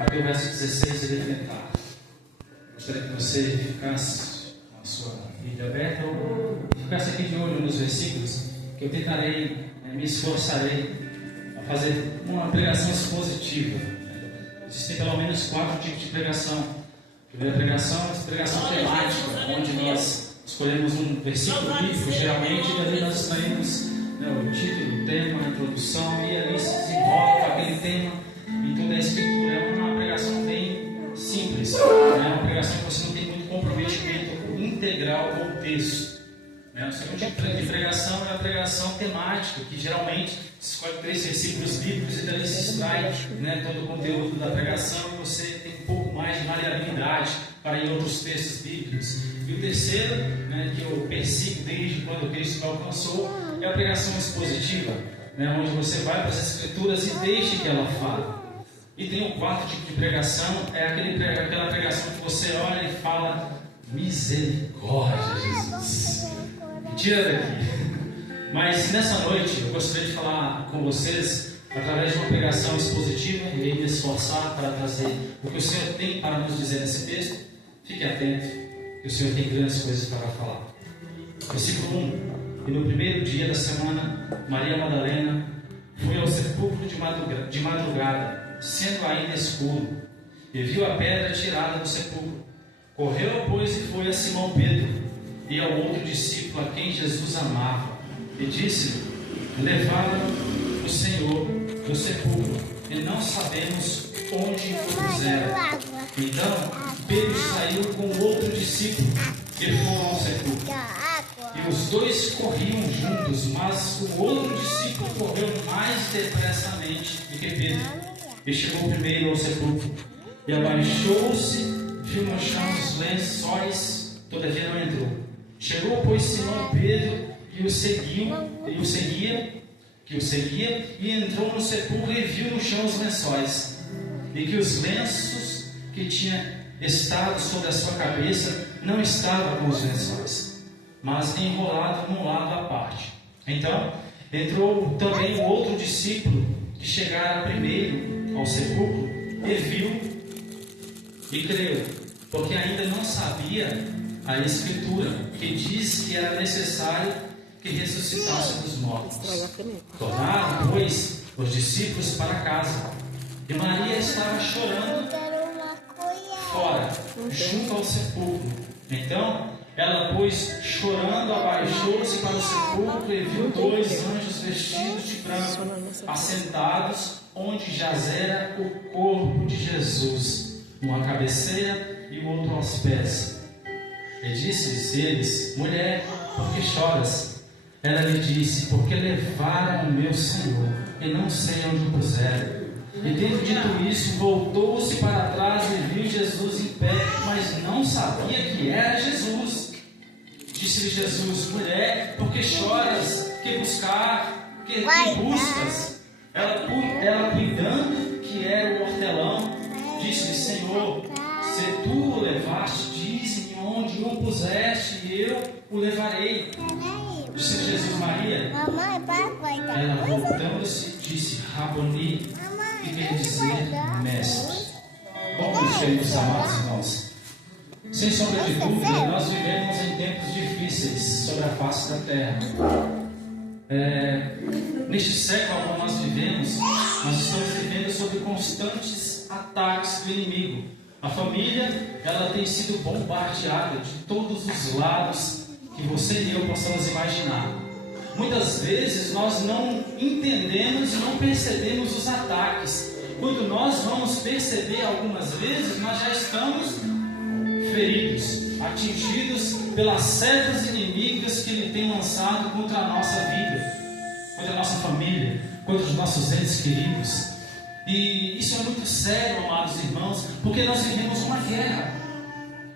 até o verso 16 ele enfrentar. Gostaria que você ficasse com a sua Bíblia aberta ou ficasse aqui de olho nos versículos, que eu tentarei, me esforçarei a fazer uma pregação expositiva. Existem pelo menos 4 tipos de pregação. A primeira pregação é a pregação temática, onde nós escolhemos um versículo bíblico, geralmente, e ali nós escolhemos o título, o tema, a introdução, e ali se desenrola com aquele tema em toda a Escritura. É uma pregação bem simples, é uma pregação que você não tem muito comprometimento integral com o texto. O segundo tipo de pregação é a pregação temática, que geralmente se escolhe 3 versículos bíblicos e dali se extrai todo o conteúdo da pregação, e você tem um pouco mais de maleabilidade para ir em outros textos bíblicos. E o terceiro, que eu persigo desde quando Cristo me alcançou, é a pregação expositiva, onde você vai para as Escrituras e deixa que ela fale. E tem o 4º tipo de pregação, é aquela pregação que você olha e fala: misericórdia, Jesus, tira daqui. Mas nessa noite eu gostaria de falar com vocês através de uma pregação expositiva, e me esforçar para trazer o que o Senhor tem para nos dizer nesse texto. Fique atento, que o Senhor tem grandes coisas para falar. Versículo 1. E no primeiro dia da semana, Maria Madalena foi ao sepulcro de madrugada, sendo ainda escuro, e viu a pedra tirada do sepulcro. Correu, pois, e foi a Simão Pedro e ao outro discípulo a quem Jesus amava, e disse-lhe: levaram o Senhor do sepulcro, e não sabemos onde o puseram. Então Pedro saiu com outro discípulo e foram ao sepulcro. E os 2 corriam juntos, mas o outro discípulo correu mais depressamente do que Pedro, e chegou primeiro ao sepulcro, e abaixou-se, viu no chão os lençóis, todavia não entrou. Chegou, pois, Simão Pedro e o seguia, e entrou no sepulcro e viu no chão os lençóis, e que os lenços que tinha estado sobre a sua cabeça não estavam com os lençóis, mas enrolado num lado à parte. Então entrou também o outro discípulo, que chegara primeiro ao sepulcro, e viu e creu, porque ainda não sabia a Escritura, que diz que era necessário que ressuscitasse dos mortos. Tornaram, pois, os discípulos para casa, e Maria estava chorando fora, junto ao sepulcro. Então ela, pois, chorando, abaixou-se para o sepulcro e viu 2 anjos vestidos de branco, assentados onde jazera o corpo de Jesus, um à cabeceira e o outro aos pés. E disse-lhes eles: mulher, por que choras? Ela lhe disse: porque levaram o meu Senhor, e não sei onde o puseram. E tendo dito isso, voltou-se para trás e viu Jesus em pé, mas não sabia que era Jesus. Disse-lhe Jesus: mulher, por que choras? Que buscas? Ela cuidando que era o hortelão, disse-lhe: Senhor, se tu o levaste, dize-me onde o puseste, e eu o levarei. Disse Jesus: Maria. Ela, voltando-se, disse: Raboni, que quer dizer mestre. Bom, meus queridos amados irmãos, sem sombra de dúvida, nós vivemos em tempos difíceis sobre a face da terra. Neste século que nós vivemos, nós estamos vivendo sob constantes ataques do inimigo. A família, ela tem sido bombardeada de todos os lados que você e eu possamos imaginar. Muitas vezes nós não entendemos e não percebemos os ataques. Quando nós vamos perceber, algumas vezes nós já estamos feridos, atingidos pelas setas inimigas que Ele tem lançado contra a nossa vida, contra a nossa família, contra os nossos entes queridos. E isso é muito sério, amados irmãos, porque nós vivemos uma guerra.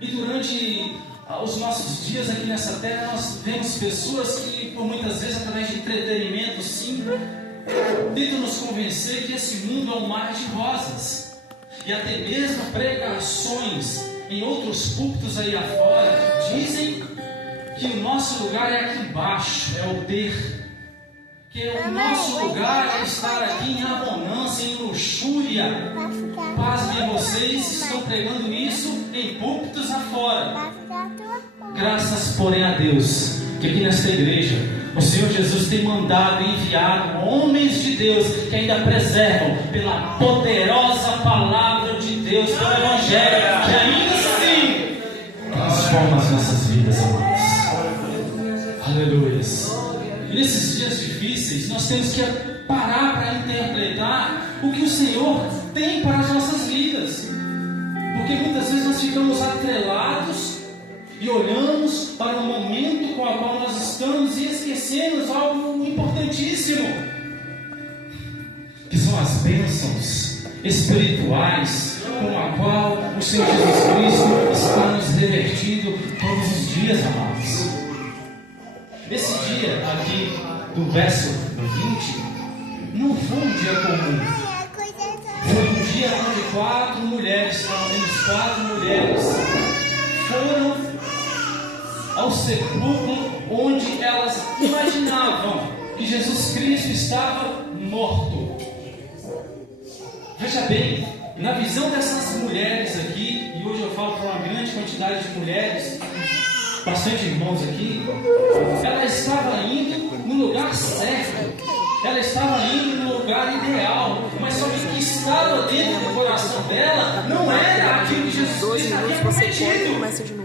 E durante os nossos dias aqui nessa terra, nós vemos pessoas que, por muitas vezes, através de entretenimento, sim, tentam nos convencer que esse mundo é um mar de rosas. E até mesmo pregações em outros púlpitos aí afora dizem que o nosso lugar é aqui embaixo, é o ter, que o nosso lugar é estar aqui em abundância, em luxúria. pasmem vocês, estão pregando isso em púlpitos afora. Graças, porém, a Deus, que aqui nesta igreja o Senhor Jesus tem mandado e enviado homens de Deus que ainda preservam pela poderosa palavra de Deus, pelo Evangelho, que ainda assim transforma as nossas vidas, amados. Aleluia. E nesses dias difíceis nós temos que parar para interpretar o que o Senhor tem para as nossas vidas, porque muitas vezes nós ficamos atrelados e olhamos para o momento com o qual nós estamos e esquecemos algo importantíssimo, que são as bênçãos espirituais com a qual o Senhor Jesus Cristo está nos revertindo todos os dias, amados. Esse dia aqui do verso 20 não foi um dia comum. Foi um dia onde 4 mulheres, pelo menos 4 mulheres, foram ao sepulcro onde elas imaginavam que Jesus Cristo estava morto. Veja bem, na visão dessas mulheres aqui, e hoje eu falo para uma grande quantidade de mulheres, bastante irmãos aqui, ela estava indo no lugar certo, ela estava indo no lugar ideal, mas só que o que estava dentro do coração dela não era aquilo que Jesus Cristo havia prometido.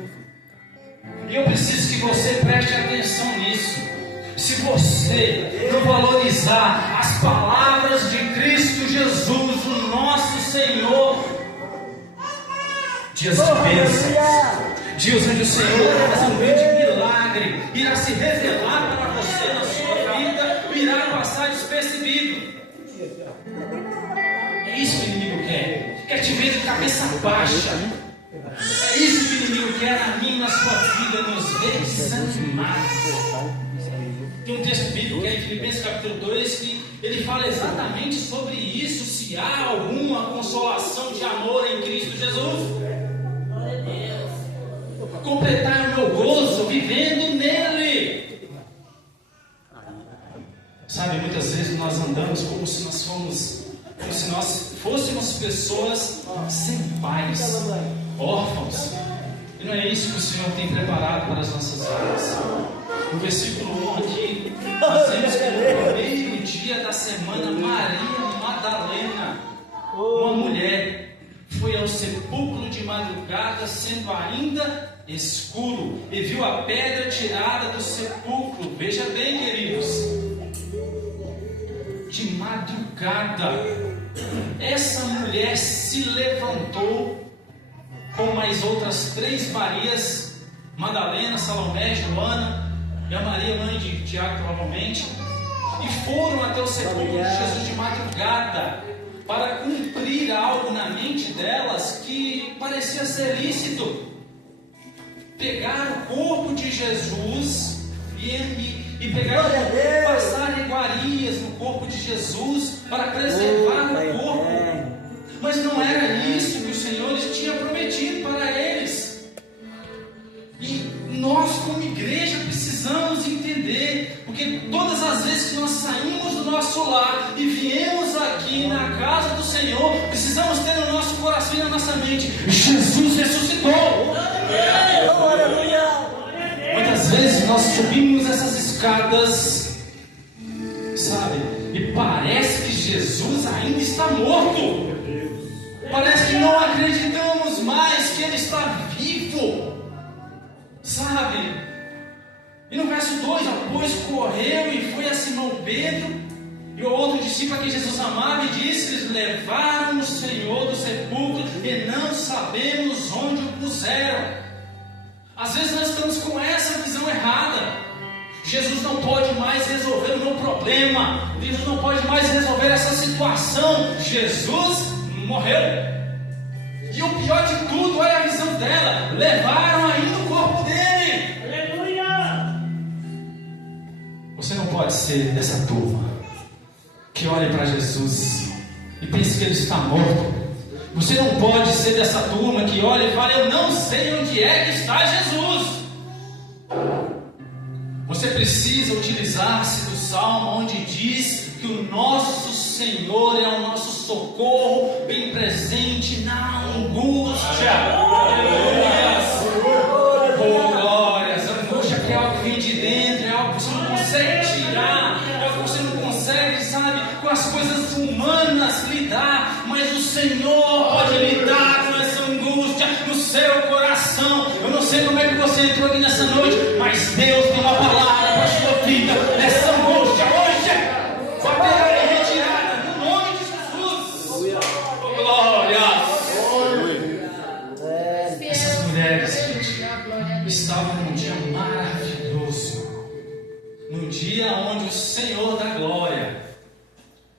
E eu preciso que você preste atenção nisso. Se você não valorizar as palavras de Cristo Jesus, o nosso Senhor, dias de bênçãos, dias onde o Senhor vai fazer um grande milagre, irá se revelar para você na sua vida, irá passar despercebido. É isso que o inimigo quer. Quer te ver de cabeça baixa. É isso que o inimigo quer a mim, na sua vida, nos ver desanimados. Tem um texto bíblico que é em Filipenses capítulo 2, que ele fala exatamente sobre isso. Se há alguma consolação de amor em Cristo Jesus, completar o meu gozo vivendo nele. Sabe, muitas vezes nós andamos como se nós fôssemos pessoas sem pais, órfãos. E não é isso que o Senhor tem preparado para as nossas vidas. No versículo 1 aqui, nós vemos que no primeiro dia da semana, Maria Madalena, uma mulher, foi ao sepulcro de madrugada, sendo ainda escuro, e viu a pedra tirada do sepulcro. Veja bem, queridos, de madrugada, essa mulher se levantou com mais outras 3 Marias, Madalena, Salomé, Joana e a Maria, mãe de Tiago, provavelmente, e foram até o sepulcro de Jesus de madrugada para cumprir algo na mente delas que parecia ser lícito. Pegar o corpo de Jesus e pegar, passar iguarias no corpo de Jesus para preservar o corpo. Mas não era isso que o Senhor tinha prometido para eles. E nós, como igreja, precisamos entender, porque todas as vezes que nós saímos do nosso lar e viemos aqui na casa do Senhor, precisamos ter no nosso coração e na nossa mente: Jesus ressuscitou. Muitas vezes nós subimos essas escadas, sabe, e parece que Jesus ainda está morto. Parece que não acreditamos mais que Ele está vivo, sabe? E no verso 2, depois correu e foi a Simão Pedro e o outro discípulo a quem Jesus amava, e disse que eles levaram o Senhor do sepulcro e não sabemos onde o puseram. Às vezes nós estamos com essa visão errada. Jesus não pode mais resolver o meu problema, Jesus não pode mais resolver essa situação. Jesus morreu. E o pior de tudo, olha a visão dela: levaram ainda o corpo dele. Aleluia! Você não pode ser dessa turma que olha para Jesus e pensa que Ele está morto. Você não pode ser dessa turma que olha e fala: eu não sei onde é que está Jesus. Você precisa utilizar-se do salmo onde diz que o nosso Senhor é o nosso socorro bem presente na angústia. Oh, glórias! A angústia que é algo que vem de dentro, é algo que você não consegue tirar, é algo que você não consegue, sabe, com as coisas humanas lidar, mas o Senhor pode lidar com essa angústia no seu coração. Eu não sei como é que você entrou aqui nessa noite, mas Deus tem uma palavra para a sua vida. Essa angústia hoje vai ter retirada no nome de Jesus. Oh, glória! Essas mulheres, gente, estavam num dia maravilhoso, num dia onde o Senhor da glória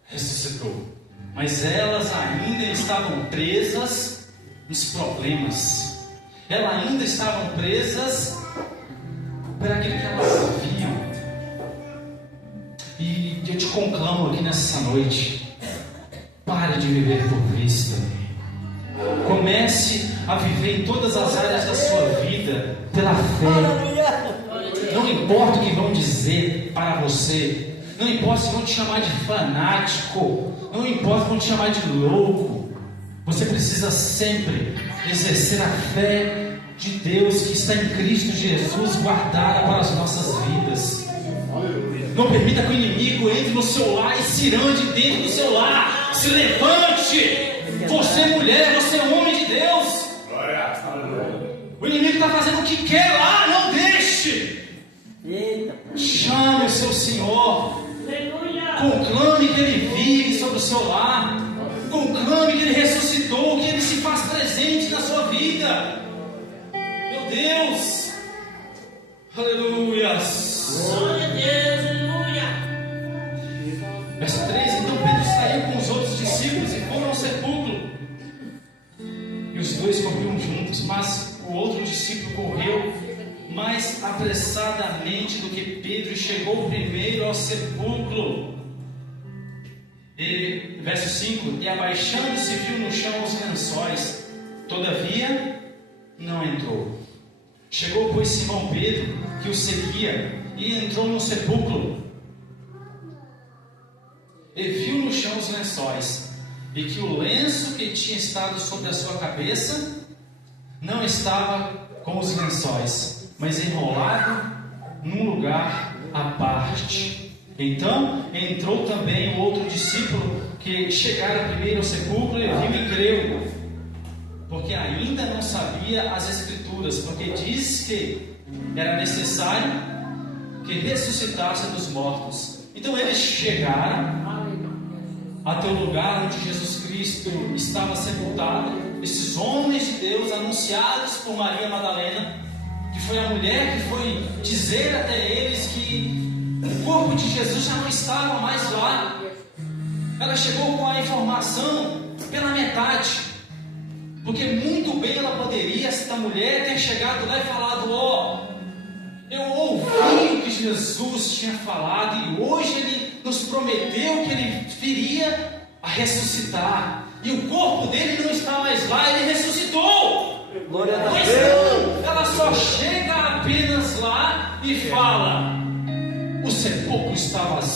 ressuscitou, mas elas ainda estavam presas nos problemas, elas ainda estavam presas por aquilo que elas viam. E eu te conclamo aqui nessa noite: pare de viver por vista, comece a viver em todas as áreas da sua vida pela fé. Não importa o que vão dizer para você, não importa se vão te chamar de fanático, não importa se vão te chamar de louco, você precisa sempre exercer a fé de Deus que está em Cristo Jesus guardada para as nossas vidas. Não permita que o inimigo entre no seu lar e se irande dentro do seu lar. Se levante. Você mulher, você é homem de Deus. O inimigo está fazendo o que quer lá, não deixe. Chame o seu Senhor. Conclame que Ele vive sobre o seu lar. Conclame que Ele ressuscitou, que Ele se faz presente na sua vida. Meu Deus. Aleluias. Glória a Deus, aleluia. Verso 3: Então Pedro saiu com os outros discípulos e foram ao sepulcro. E os dois corriam juntos, mas o outro discípulo correu mais apressadamente do que Pedro e chegou primeiro ao sepulcro. E, verso 5: E abaixando-se viu no chão os lençóis, todavia não entrou. Chegou, pois, Simão Pedro, que o seguia, e entrou no sepulcro. E viu no chão os lençóis, e que o lenço que tinha estado sobre a sua cabeça não estava com os lençóis, mas enrolado num lugar à parte. Então entrou também o outro discípulo que chegara primeiro ao sepulcro e viu e creu, porque ainda não sabia as Escrituras, porque diz que era necessário que ressuscitasse dos mortos. Então eles chegaram até o lugar onde Jesus Cristo estava sepultado. Esses homens de Deus, anunciados por Maria Madalena, que foi a mulher que foi dizer até eles que o corpo de Jesus já não estava mais lá. Ela chegou com a informação pela metade, porque muito bem ela poderia, esta mulher, ter chegado lá e falado: ó, eu ouvi o que Jesus tinha falado e hoje Ele nos prometeu que Ele viria a ressuscitar, e o corpo dele não está mais lá, Ele ressuscitou. Glória a Mas Deus. não, ela só chega apenas lá e fala: o sepulcro está vazio.